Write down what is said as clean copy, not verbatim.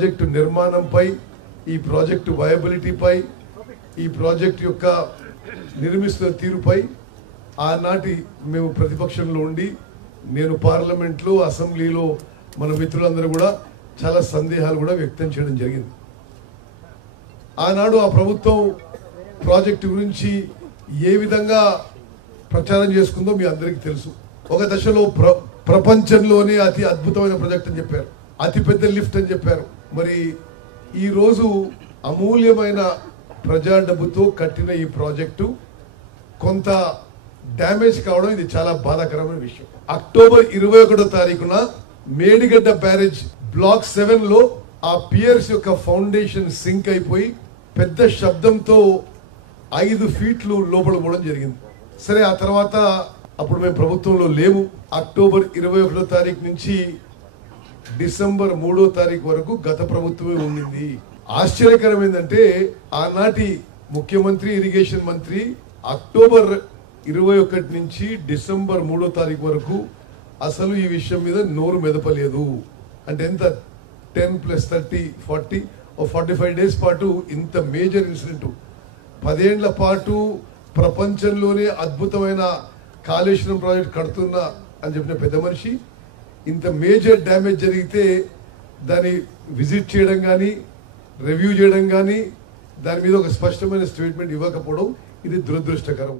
Project నిర్మాణంపై, ఈ project వయబిలిటీపై, ఈ ప్రాజెక్టు యొక్క నిర్మిస్తున్న తీరుపై ఆనాటి మేము ప్రతిపక్షంలో ఉండి, నేను పార్లమెంట్లో, అసెంబ్లీలో మన మిత్రులందరూ కూడా చాలా సందేహాలు కూడా వ్యక్తం చేయడం జరిగింది. ఆనాడు ఆ ప్రభుత్వం ప్రాజెక్టు గురించి ఏ విధంగా ప్రచారం చేసుకుందో మీ అందరికీ తెలుసు. ఒక దశలో ప్రపంచంలోనే అతి అద్భుతమైన ప్రాజెక్ట్ అని చెప్పారు, అతిపెద్ద లిఫ్ట్ అని చెప్పారు. మరి ఈరోజు అమూల్యమైన ప్రజా డబ్బుతో కట్టిన ఈ ప్రాజెక్టు కొంత డ్యామేజ్ కావడం ఇది చాలా బాధాకరమైన విషయం. అక్టోబర్ 21వ తారీఖున మేడిగడ్డ బ్యారేజ్ బ్లాక్ 7 లో ఆ పియర్స్ యొక్క ఫౌండేషన్ సింక్ అయిపోయి పెద్ద శబ్దంతో 5 ఫీట్లు లోపల పోవడం జరిగింది. సరే, ఆ తర్వాత అప్పుడు మేము ప్రభుత్వంలో లేము. అక్టోబర్ 21వ తారీఖు నుంచి డిసెంబర్ 3వ తారీఖు వరకు గత ప్రభుత్వమే ఉండింది. ఆశ్చర్యకరం ఏంటంటే ఆనాటి ముఖ్యమంత్రి, ఇరిగేషన్ మంత్రి అక్టోబర్ 21 నుంచి డిసెంబర్ 3వ తారీఖు వరకు అసలు ఈ విషయం మీద నోరు మెదపలేదు. అంటే ఎంత 10 + 30 40 45 డేస్ పాటు ఇంత మేజర్ ఇన్సిడెంట్, 10 ఏళ్ల పాటు ప్రపంచంలోనే అద్భుతమైన కాళేశ్వరం ప్రాజెక్ట్ కడుతున్నా అని చెప్పిన పెద్ద మనిషి ఇంత మేజర్ డ్యామేజ్ జరిగితే దాన్ని విజిట్ చేయడం కానీ, రివ్యూ చేయడం కానీ, దాని మీద ఒక స్పష్టమైన స్టేట్మెంట్ ఇవ్వకపోవడం ఇది దురదృష్టకరం.